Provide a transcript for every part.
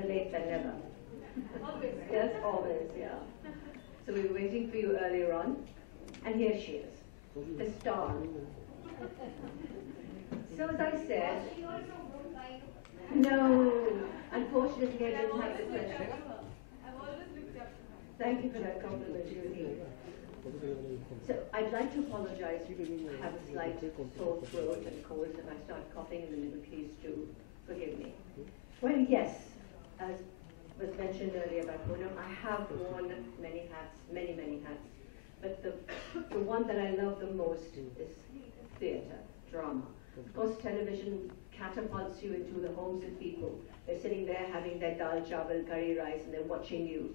better late than never. Always. Yes, always, yeah. So we were waiting for you earlier on, and here she is, the star. So as I said, no, unfortunately I didn't have the pleasure. Thank you for that compliment, Judy. So I'd like to apologize. I have a slight sore throat and cold. If I start coughing in the middle, please do forgive me. Well, yes, as was mentioned earlier by Poonam, I have worn many hats, many hats. But the one that I love the most is theatre, drama. Of course, television catapults you into the homes of people. They're sitting there having their dal chawal, curry rice, and they're watching you.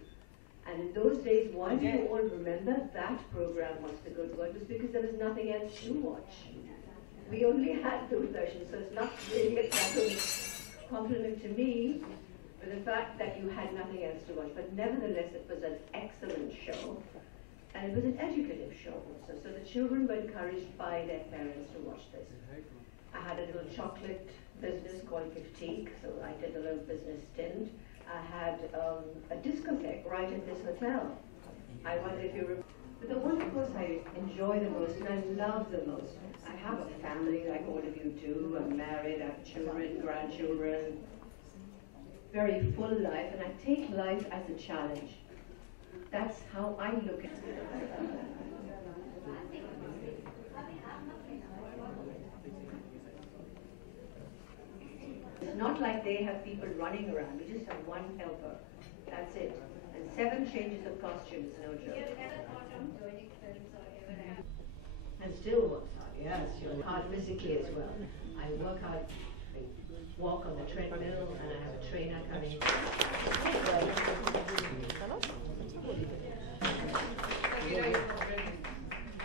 And in those days, why do you all remember that program, What's the Good Word? Was because there was nothing else to watch. We only had Doordarshan, so it's not really a compliment to me for the fact that you had nothing else to watch. But nevertheless, it was an excellent show. And it was an educative show also. So the children were encouraged by their parents to watch this. I had a little chocolate business called Giftique, so I did a little business stint. I had a discotheque right in this hotel. I wonder if you remember. But the one, of course, I enjoy the most and I love the most. I have a family like all of you do. I'm married, I have children, grandchildren. Very full life, and I take life as a challenge. That's how I look at it. It's not like they have people running around. We just have one helper. That's it. And 7 changes of costumes, no joke. And still works hard, yes. You work hard physically as well. I work hard, I walk on the treadmill, and I have a trainer coming.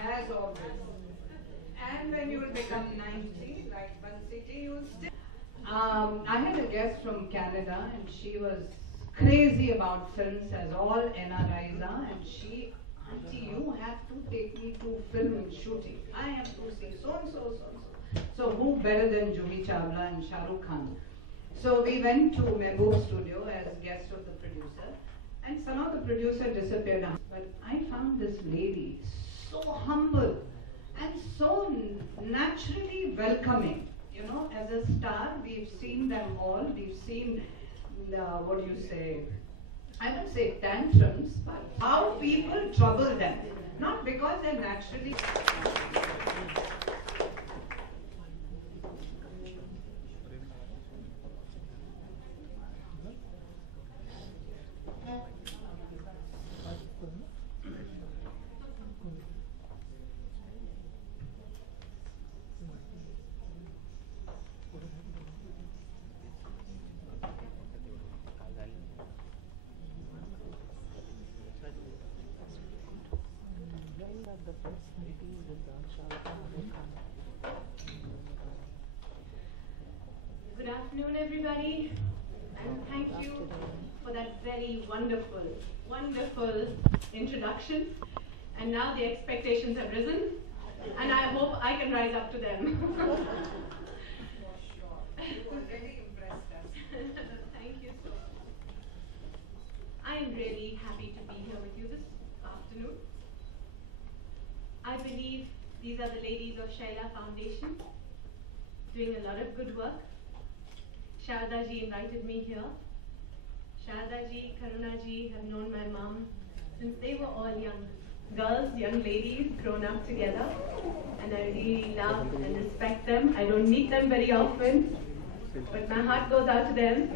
As always. And when you will become 90, like Bansiti, you will still. I had a guest from Canada, and she was crazy about films, as all NRIs are, and she, Auntie, you have to take me to film shooting. I have to see so and so. So who better than Juhi Chawla and Shah Rukh Khan? So we went to Mehboob studio as guest of the producer, and somehow the producer disappeared. But I found this lady so humble and so naturally welcoming. You know, as a star, we've seen them all. We've seen, what do you say? I wouldn't say tantrums, but how people trouble them. Not because they're naturally. Good afternoon, everybody, and thank you for that very wonderful introduction. And now the expectations have risen, and I hope I can rise up to them. Really impressed us. Thank you so much. I am really happy to be here with you this afternoon. I believe these are the ladies of Shaila Foundation, doing a lot of good work. Sharda ji invited me here. Sharda ji, Karuna ji have known my mom since they were all young girls, young ladies, grown up together. And I really love and respect them. I don't meet them very often, but my heart goes out to them.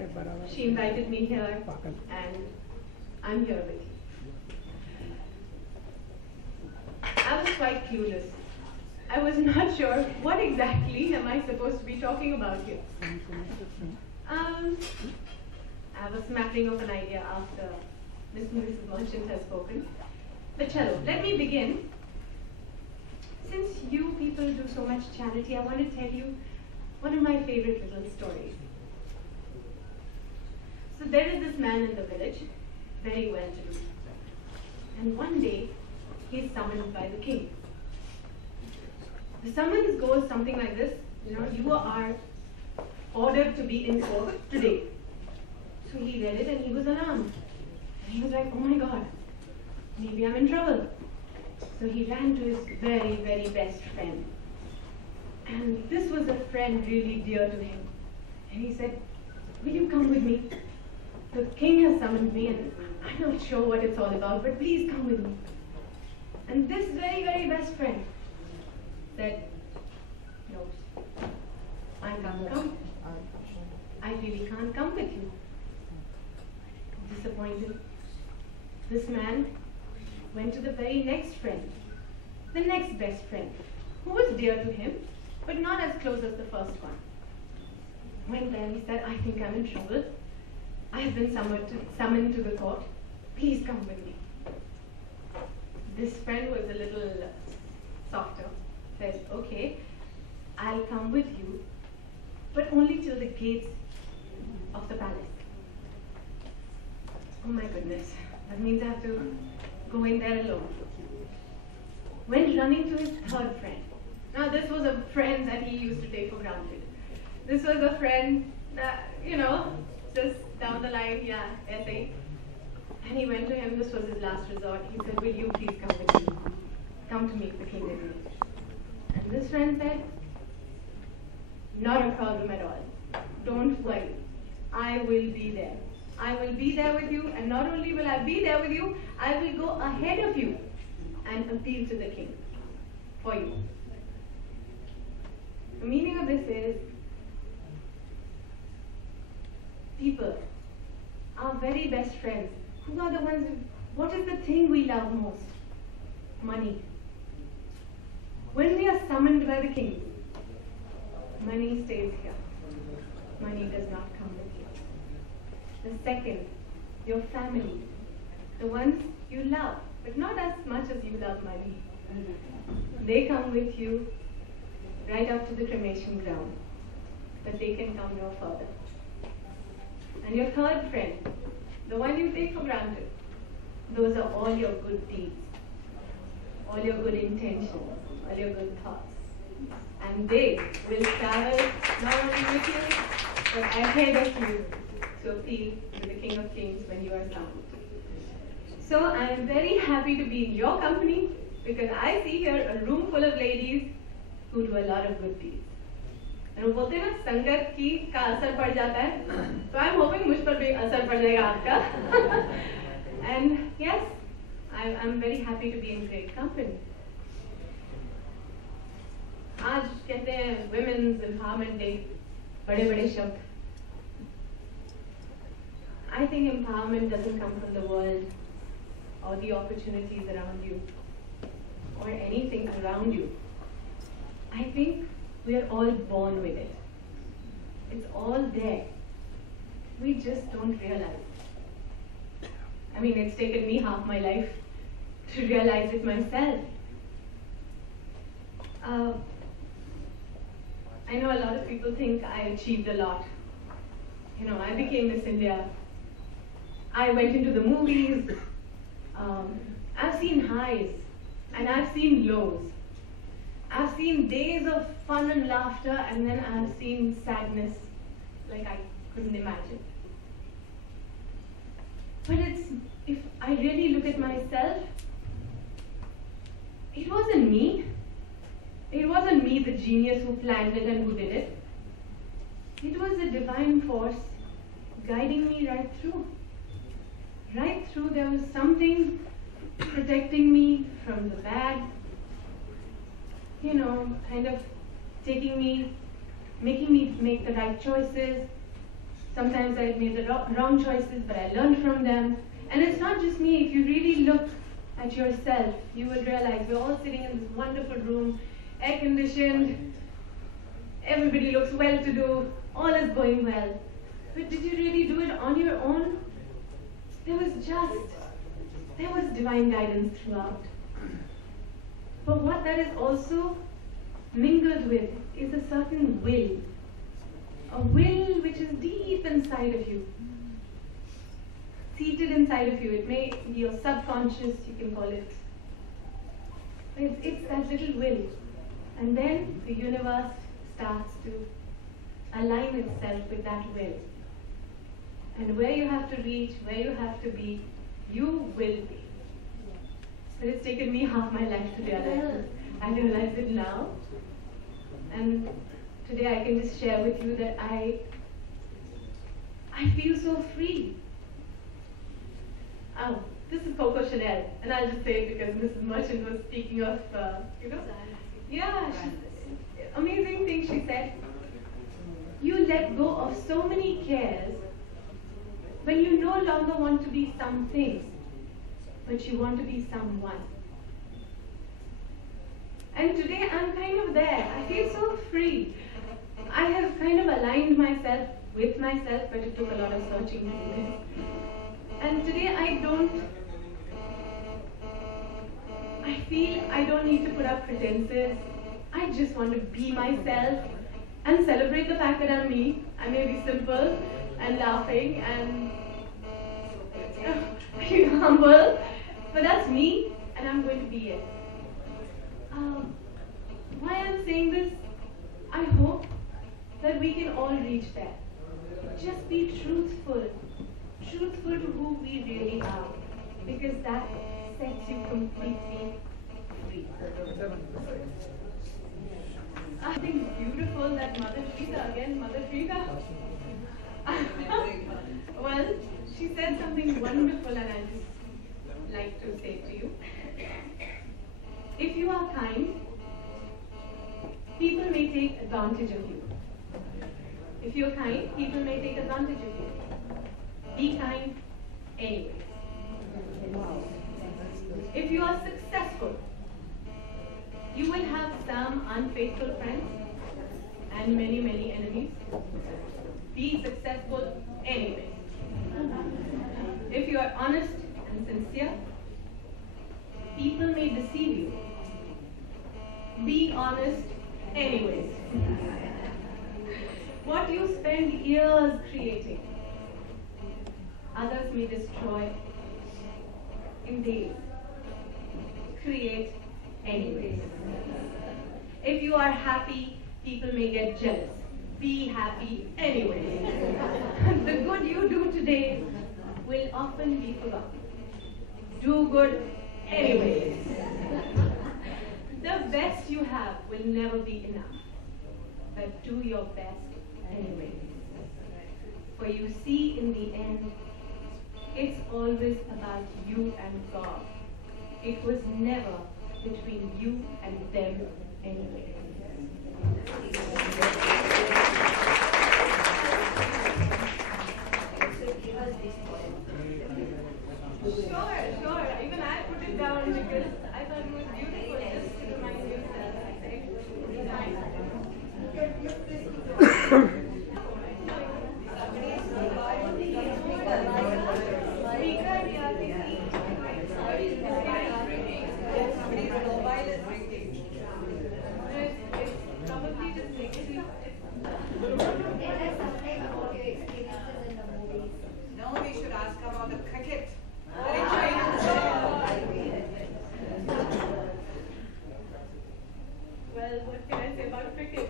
She invited me here, and I'm here with you. I was quite clueless. I was not sure what exactly am I supposed to be talking about here. I have a smattering of an idea after Mrs. Merchant has spoken. But chalo, let me begin. Since you people do so much charity, I want to tell you one of my favorite little stories. So there is this man in the village, very well-to-do. And one day, he is summoned by the king. The summons goes something like this: you know, you are ordered to be in court today. So he read it and he was alarmed. And he was like, oh my God, maybe I'm in trouble. So he ran to his very, very best friend. And this was a friend really dear to him. And he said, will you come with me? The king has summoned me and I'm not sure what it's all about, but please come with me. And this very, very best friend said, no, I can't come. I really can't come with you. Disappointed, this man went to the very next friend, the next best friend, who was dear to him, but not as close as the first one. Went there, he said, I think I'm in trouble. I have been summoned to the court. Please come with me. This friend was a little softer, said, okay, I'll come with you, but only till the gates of the palace. Oh my goodness, that means I have to go in there alone. Went running to his third friend. Now this was a friend that he used to take for granted. This was a friend that, just down the line, yeah, essay. And he went to him, this was his last resort. He said, will you please come with me? Come to meet the king with me. And this friend said, not a problem at all. Don't worry. I will be there. I will be there with you, and not only will I be there with you, I will go ahead of you and appeal to the king for you. The meaning of this is, people, our very best friends, who are the ones what is the thing we love most? Money. When we are summoned by the king, money stays here. Money does not come with you. The second, your family, the ones you love, but not as much as you love money. They come with you right up to the cremation ground, but they can come no further. And your third friend, the one you take for granted, those are all your good deeds, all your good intentions, all your good thoughts. And they will travel not only with you, but ahead of you to appeal to the King of Kings when you are summoned. So I am very happy to be in your company because I see here a room full of ladies who do a lot of good deeds. And वो बोलते हैं ना संगत की का असर पड़ जाता है, so I'm hoping मुझ पर भी असर पड़ जाएगा आपका. And yes, I'm very happy to be in great company. आज कहते हैं Women's Empowerment Day, बड़े-बड़े शब्द. I think empowerment doesn't come from the world or the opportunities around you or anything around you. I think we are all born with it. It's all there. We just don't realize. I mean, it's taken me half my life to realize it myself. I know a lot of people think I achieved a lot. I became Miss India. I went into the movies. I've seen highs and I've seen lows. I've seen days of fun and laughter, and then I've seen sadness like I couldn't imagine. But if I really look at myself, it wasn't me. It wasn't me, the genius who planned it and who did it. It was a divine force guiding me right through. Right through, there was something protecting me from the bad, kind of taking me, making me make the right choices. Sometimes I made the wrong choices, but I learned from them. And it's not just me. If you really look at yourself, you will realize we're all sitting in this wonderful room, air-conditioned, everybody looks well-to-do, all is going well. But did you really do it on your own? There was divine guidance throughout. But what that is also mingled with is a certain will. A will which is deep inside of you. Seated inside of you. It may be your subconscious, you can call it. It's that little will. And then the universe starts to align itself with that will. And where you have to reach, where you have to be, you will be. So it's taken me half my life to realize this. I realize it now. And today I can just share with you that I feel so free. Oh, this is Coco Chanel, and I'll just say it because Mrs. Merchant was speaking of, yeah, amazing thing she said. You let go of so many cares when you no longer want to be something, but you want to be someone. And today I'm kind of there. I feel so free. I have kind of aligned myself with myself, but it took a lot of searching to do this. And today I feel I don't need to put up pretenses. I just want to be myself and celebrate the fact that I'm me. I may be simple and laughing and humble, but that's me, and I'm going to be it. Why I'm saying this, I hope that we can all reach there. Just be truthful to who we really are, because that sets you completely free. I think beautiful that Mother Teresa. Well, she said something wonderful, and I just like to say to you. If you are kind, people may take advantage of you. If you're kind, people may take advantage of you. Be kind anyway. If you are successful, you will have some unfaithful friends and many, many enemies. Be successful anyway. If you are honest and sincere, people may deceive you. Be honest anyways. What you spend years creating, others may destroy in days. Create anyways. If you are happy, people may get jealous. Be happy anyways. The good you do today will often be forgotten. Do good anyways. The best you have will never be enough, but do your best anyway. For you see, in the end, it's always about you and God. It was never between you and them anyway. Sure. Even I put it down because I thought it was beautiful just to remind yourself. No, we should ask about the cricket. Well, what can I say about cricket?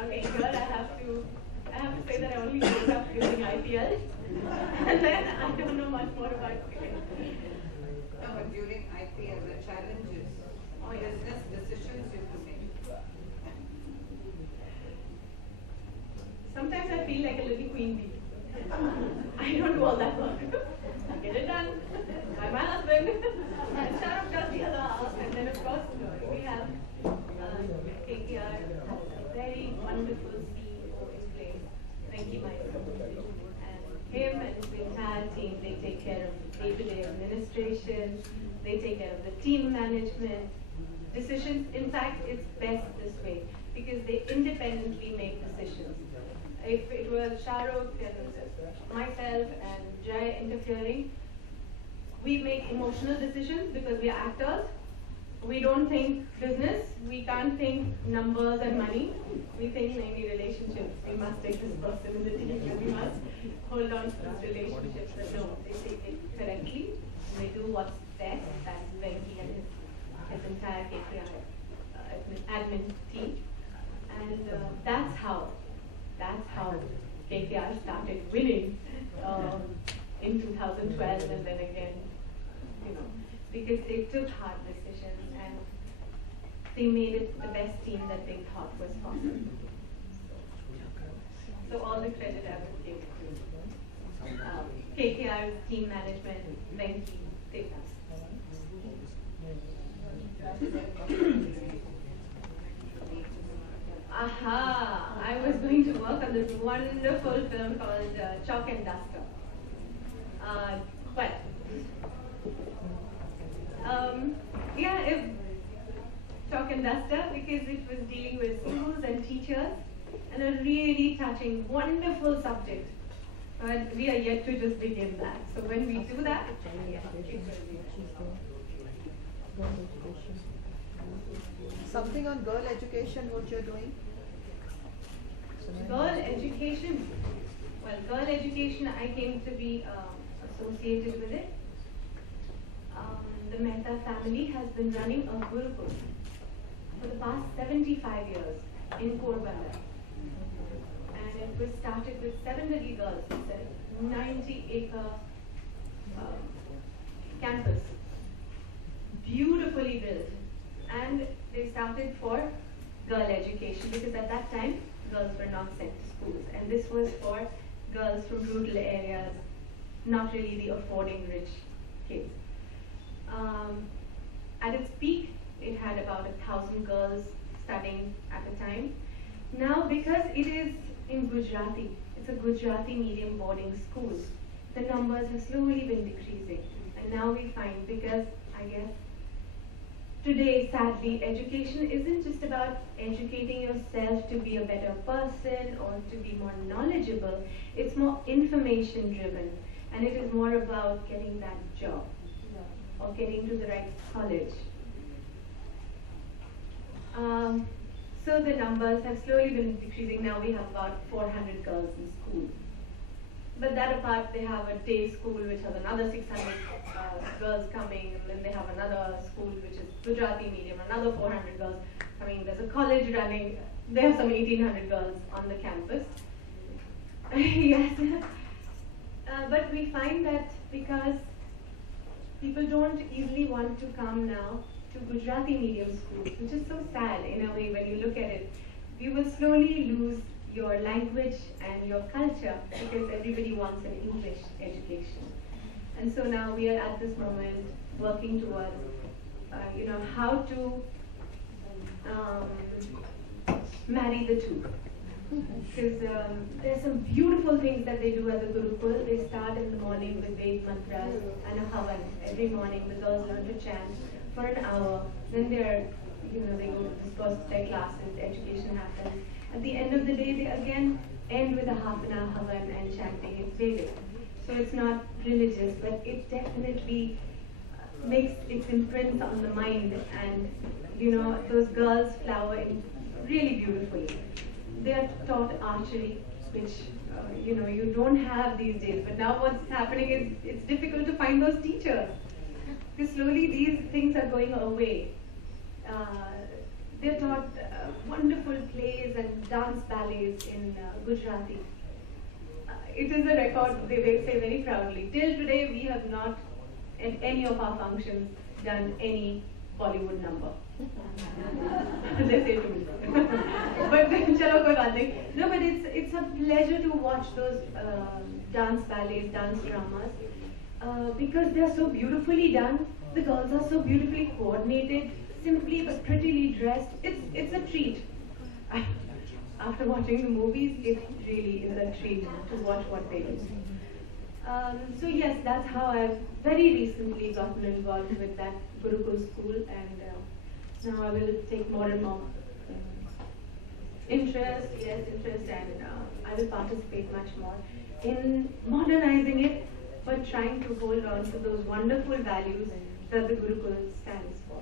Okay, here I have to say that I only grew up using IPL, and then I don't know much more about cricket. No, but during IPL, the challenges, business decisions you have to make. Sometimes I feel like a little queen bee. I don't do all that work. I get it done by my husband. And Shahrukh does the other half. And then, of course, we have KKR, a very wonderful CEO in place, Venki Maestro. And him and his entire team, they take care of the day-to-day administration, they take care of the team management, decisions. In fact, it's best this way because they independently make decisions. If it was Shahrukh and myself and Jai interfering, we make emotional decisions because we are actors. We don't think business. We can't think numbers and money. We think maybe relationships. We must take this person in the team and we must hold on to this relationship. But no, they take it correctly. They do what's best. That's Venki and his entire KKR admin team. And that's that's how KKR started winning in 2012 and then again, because they took hard decisions and they made it the best team that they thought was possible. So all the credit I would give to KKR's team management, Venki, Teta. Aha! I was going to work on this wonderful film called Chalk and Duster. Chalk and Duster, because it was dealing with schools and teachers and a really touching, wonderful subject. But we are yet to just begin that. So when we do that, yeah, it will be. Something on girl education, what you're doing? Girl education. Well, girl education, I came to be associated with it. The Mehta family has been running a Gurukul for the past 75 years in Porbandar. And it was started with 7 little girls. It's a 90-acre campus, beautifully built. And they started for girl education because at that time, girls were not sent to schools. And this was for girls from rural areas, not really the affording rich kids. At its peak, it had about 1,000 girls studying at the time. Now, because it is in Gujarati, it's a Gujarati medium boarding school, the numbers have slowly been decreasing. And now we find, because I guess today, sadly, education isn't just about educating yourself to be a better person or to be more knowledgeable. It's more information driven, and it is more about getting that job or getting to the right college. So the numbers have slowly been decreasing. Now we have about 400 girls in school. But that apart, they have a day school which has another 600 girls coming, and then they have another school which is Gujarati medium, another 400 girls coming. There's a college running. They have some 1,800 girls on the campus. Yes. But we find that because people don't easily want to come now to Gujarati medium schools, which is so sad in a way when you look at it. We will slowly lose your language and your culture because everybody wants an English education. And so now we are at this moment working towards, how to marry the two. Because there's some beautiful things that they do at the Gurukul. They start in the morning with Ved mantras and a havan. Every morning the girls learn to chant for an hour. Then they go to disperse their classes, education happens. At the end of the day, they again end with a half an hour havan and chanting. It's Vedic. So it's not religious, but it definitely makes its imprint on the mind. And, those girls flower in really beautifully. They are taught archery, which, you don't have these days. But now what's happening is it's difficult to find those teachers. Because slowly these things are going away. They're taught wonderful plays and dance ballets in Gujarati. It is a record, they say very proudly. Till today, we have not, at any of our functions, done any Bollywood number. They say to me. But chalo koi baat nahi. No, but it's a pleasure to watch those dance ballets, dance dramas, because they are so beautifully done. The girls are so beautifully coordinated, simply but prettily dressed. It's a treat. After watching the movies, it really is a treat to watch what they do. So yes, that's how I've very recently gotten involved with that Gurukul school, and now I will take more and more interest, and I will participate much more in modernizing it, but trying to hold on to those wonderful values that the Gurukul stands for.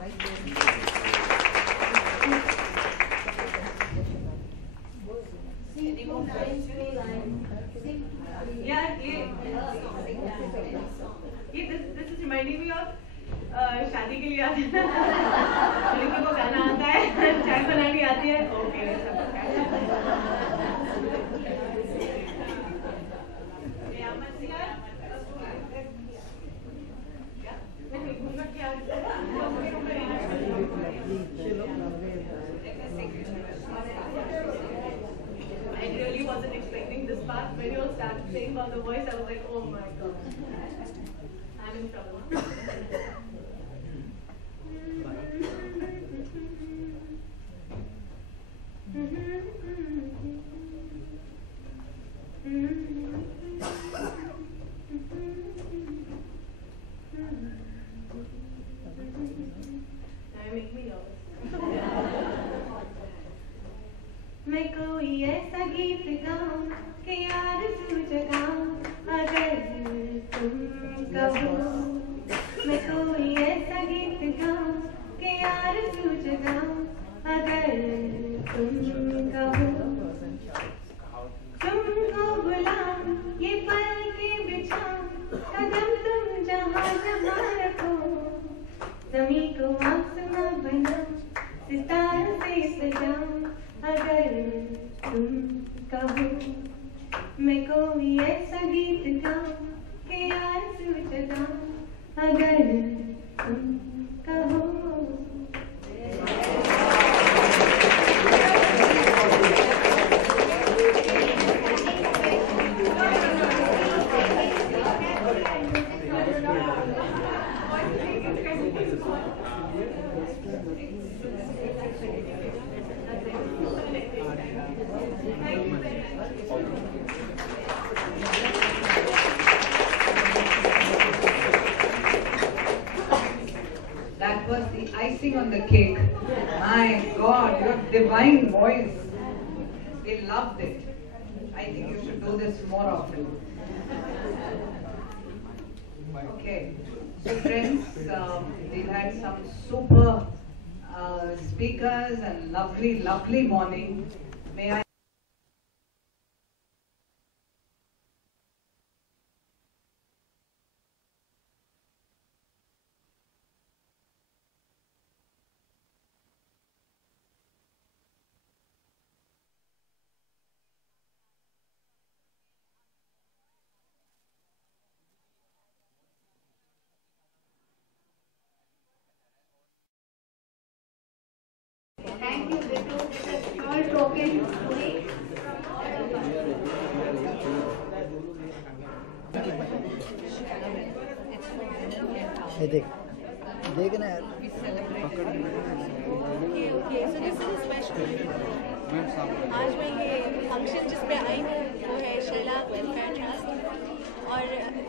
Thank you. Yeah, this is reminding me of शादी के लिए आते हैं लड़की को गाना आता है चाय बनानी आती है okay when you all started saying about the voice, I was like, oh my god, I'm in trouble. Now you make me nervous. मैं कोई ऐसा गीत गाऊं कि आरज़ू जगाऊं अगर तुम कहो। मैं कोई ऐसा गीत गाऊं कि आरज़ू जगाऊं अगर तुम कहो। तुमको बुलाऊं ये पल के बिछाऊं कदम तुम जहाँ जहाँ रखो। ज़मीं को आसमां बनाऊं सितारों से सजाऊं अगर तुम कहो। मैं कोई ऐसा गीत गाऊं कि आरज़ू जगाऊं अगर तुम कहो। That was the icing on the cake. My God, your divine voice. We loved it. I think you should do this more often. Okay, so friends, we've had some super speakers and lovely, lovely morning. May I Thank you, Ritu. This is small token doing from all of us. ये देख देख ना यार Okay, so this is a special. आज मैं ये function जिस पे आई हूँ वो है शैला वेलफेयर ट्रस्ट और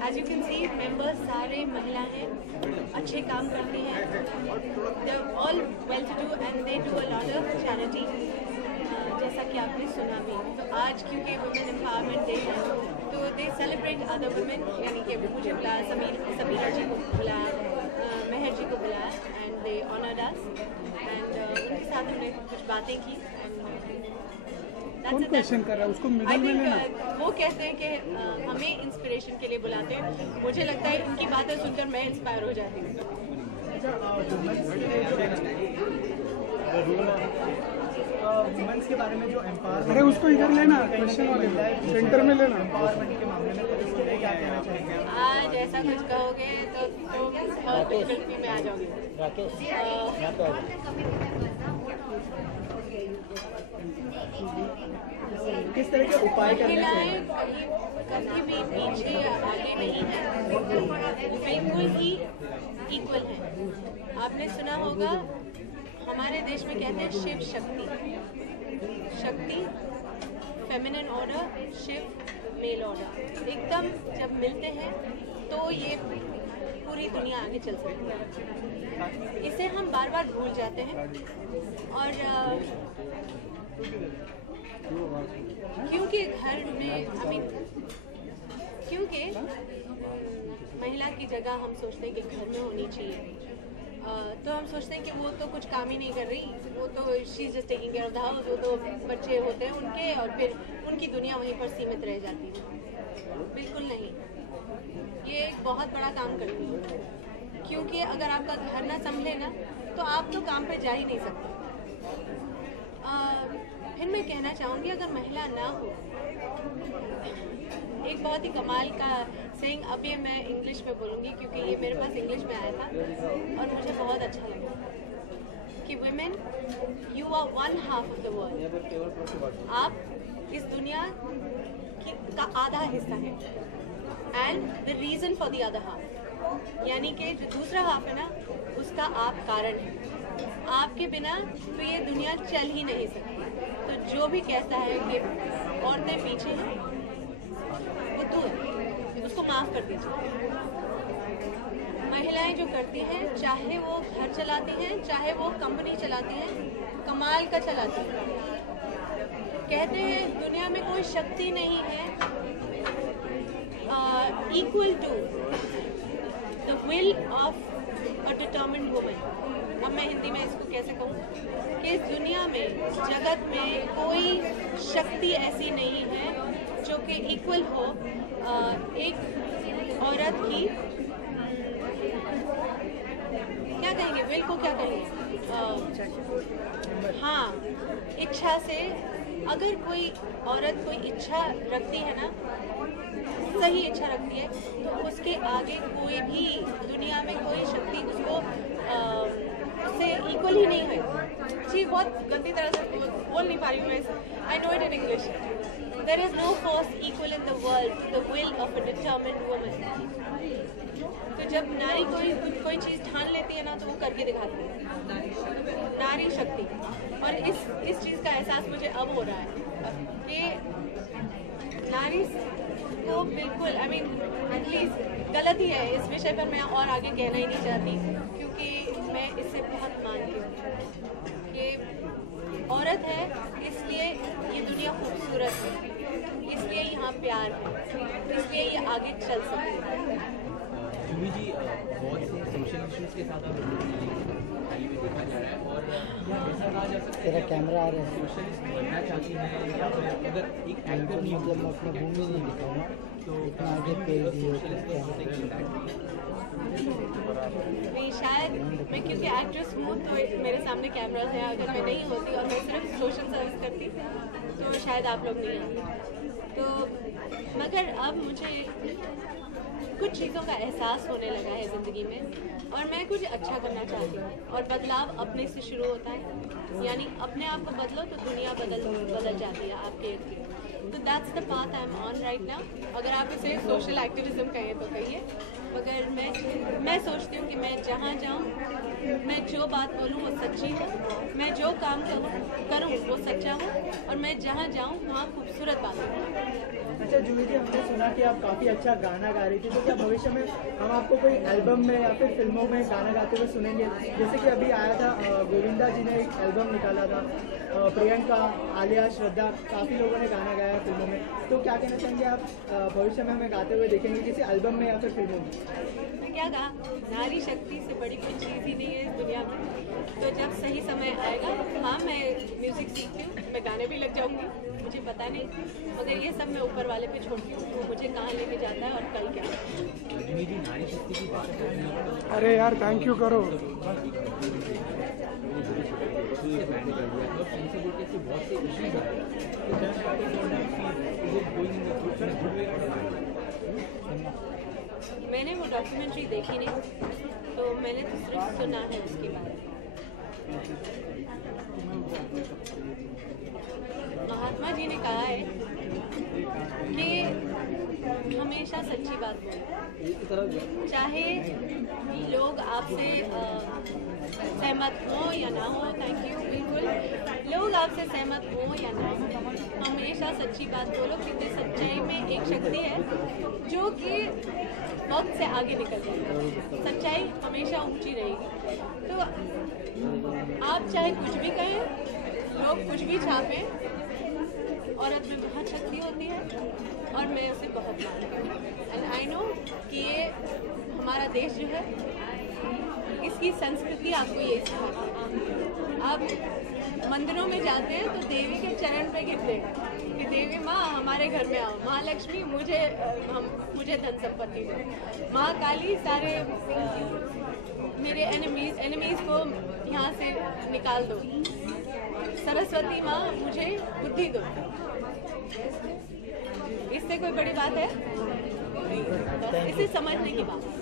as you can see members सारे महिला हैं, अच्छे काम करती हैं, they are all well to do and they do a lot of charity जैसा कि आपने सुना भी। तो आज क्योंकि वुमेन एम्पावरमेंट डे है तो दे सेलिब्रेट अदर वुमेन, यानी कि मुझे बुलाया, समीरा जी को बुलाया, मेहर जी को बुलाया and they honoured us and उनके साथ हमने कुछ बातें की। कौन क्वेश्चन कर रहा है उसको मिडल में लेना। वो कहते हैं कि हमें इंस्पिरेशन के लिए बुलाते हैं, मुझे लगता है इनकी बातें सुनकर मैं इंस्पायर हो जाती हूँ। वुमेन्स के बारे में जो एम्पावरमेंट, अरे उसको इधर लेना, क्वेश्चन वाले सेंटर में लेना। एम्पावरमेंट के मामले में तो इसके लिए क्या कहना चाहेंगे? आज ऐसा कुछ कहोगे तो डिफिकल्टी में आ जाओगे। किस तरह के उपाय करने महिलाएं कभी भी पीछे या आगे नहीं है, बिल्कुल ही इक्वल है। आपने सुना होगा हमारे देश में कहते हैं Shiv Shakti, Shakti feminine order, Shiv male order, एकदम जब मिलते हैं तो ये पूरी दुनिया आगे चल सकती है। इसे हम बार बार भूल जाते हैं और क्योंकि घर में क्योंकि महिला की जगह हम सोचते हैं कि घर में होनी चाहिए, तो हम सोचते हैं कि वो तो कुछ काम ही नहीं कर रही, वो तो she is just taking care of the house, वो तो बच्चे होते हैं उनके और फिर उनकी दुनिया वहीं पर सीमित रह जाती है। बिल्कुल नहीं, ये एक बहुत बड़ा काम करती है, क्योंकि अगर आपका घर ना संभले ना तो आप तो काम पे जा ही नहीं सकते। फिर मैं कहना चाहूँगी अगर महिला ना हो, एक बहुत ही कमाल का सेइंग अभी मैं इंग्लिश में बोलूँगी क्योंकि ये मेरे पास इंग्लिश में आया था और मुझे बहुत अच्छा लगा कि women, you are one half of the world. आप इस दुनिया का आधा हिस्सा है, and the reason for the other half, यानी कि जो दूसरा हाफ है ना उसका आप कारण है। आपके बिना तो ये दुनिया चल ही नहीं सकती। तो जो भी कहता है कि औरतें पीछे हैं वो तो उसको माफ कर दीजिए। महिलाएं जो करती हैं, चाहे वो घर चलाती हैं, चाहे वो कंपनी चलाती हैं, कमाल का चलाती हैं। कहते हैं दुनिया में कोई शक्ति नहीं है equal to the will of a determined woman. अब मैं हिंदी में इसको कैसे कहूँ कि इस दुनिया में, जगत में कोई शक्ति ऐसी नहीं है जो कि इक्वल हो एक औरत की, क्या कहेंगे, विल को क्या कहेंगे, हाँ, इच्छा से। अगर कोई औरत कोई इच्छा रखती है ना, सही इच्छा रखती है, तो उसके आगे कोई भी दुनिया में कोई शक्ति उसको उससे इक्वल ही नहीं है। जी बहुत गंदी तरह से बोल नहीं पा रही हूँ मैं, I know it in English. There is no force equal in the world to the will of a determined woman. तो जब नारी कोई चीज़ ठान लेती है ना, तो वो करके दिखाती है, नारी शक्ति। और इस चीज़ का एहसास मुझे अब हो रहा है कि नारी को बिल्कुल, आई मीन एटलीस्ट गलत ही है। इस विषय पर मैं और आगे कहना ही नहीं चाहती, क्योंकि मैं इससे बहुत मानती हूँ कि औरत है इसलिए ये दुनिया खूबसूरत है, इसलिए यहाँ प्यार है, इसलिए ये आगे चल सकती है। जूही जी, बहुत से सोशल इश्यूज के साथ आप हाल में देखा जा रहा है, और ऐसा कहा जा सकता है तेरा कैमरा आ रहा है, सोशलिस्ट बनना चाहती हैं, या फिर अगर एक एक्टर नहीं मतलब मैं अपना मुंह में नहीं दिखाऊंगा तो इतना आगे पेड़ दिए नहीं, शायद मैं क्योंकि एक्ट्रेस हूँ तो मेरे सामने कैमरास हैं। अगर मैं नहीं होती और मैं सिर्फ सोशल सर्विस करती तो शायद आप लोग नहीं आते। तो मगर अब मुझे कुछ चीज़ों का एहसास होने लगा है ज़िंदगी में, और मैं कुछ अच्छा करना चाहती हूँ। और बदलाव अपने से शुरू होता है, यानी अपने आप को बदलो तो दुनिया बदल जाती है आपके इर्द। तो that's the path I am on right now. अगर आप इसे सोशल एक्टिविज्म कहें तो कहिए, मगर मैं सोचती हूँ कि मैं जहाँ जाऊँ, मैं जो बात बोलूँ वो सच्ची हो, मैं जो काम करूँ वो सच्चा हो, और मैं जहाँ जाऊँ वहाँ खूबसूरत बातें हो। अच्छा जूही जी, हमने सुना कि आप काफ़ी अच्छा गाना गा रही थी, तो क्या भविष्य में हम आपको कोई एल्बम में या फिर फिल्मों में गाना गाते हुए सुनेंगे? जैसे कि अभी आया था गोविंदा जी ने एक एल्बम निकाला था, प्रियंका, आलिया, श्रद्धा, काफ़ी लोगों ने गाना गाया फिल्मों में। तो क्या कहना चाहेंगे आप, भविष्य में हमें गाते हुए देखेंगे किसी एल्बम में या फिर फिल्मों में? मैं क्या कहा, नारी शक्ति से बड़ी कोई चीज़ ही नहीं है इस दुनिया में। तो जब सही समय आएगा, हाँ मैं म्यूज़िक सीखती हूँ, मैं गाने भी लग जाऊँगी, मुझे पता नहीं, मगर ये सब मैं ऊपर वाले पे छोड़ती हूँ, वो मुझे कहाँ लेके जाता है और कल क्या। जूही जी, नारी शक्ति की बात कर रही हैं, अरे यार थैंक यू करो। बहुत से इश्यूज आ रहे हैं, मैंने वो डॉक्यूमेंट्री देखी नहीं, तो मैंने तो सिर्फ सुना है उसके बारे में। महात्मा जी ने कहा है कि हमेशा सच्ची बात बोलो, चाहे लोग आपसे सहमत हो या ना हो। Thank you. बिल्कुल, लोग आपसे सहमत हो या ना हो, हमेशा सच्ची बात बोलो, क्योंकि सच्चाई में एक शक्ति है जो कि वक्त से आगे निकल जाएगी। सच्चाई हमेशा ऊंची रहेगी। तो आप चाहे कुछ भी कहें, लोग कुछ भी छापें, औरत में बहुत शक्ति होती है, और मैं उसे बहुत मानती हूँ। एंड आई नो कि ये हमारा देश जो है, इसकी संस्कृति आपको ये सिखाती है। आप मंदिरों में जाते हैं तो देवी के चरण पे गिरते हैं कि देवी माँ हमारे घर में आओ, महालक्ष्मी मुझे धन संपत्ति दो, माँ काली सारे मेरे एनिमीज को यहाँ से निकाल दो, सरस्वती माँ मुझे बुद्धि दो। इससे कोई बड़ी बात है? इसे समझने की बात है।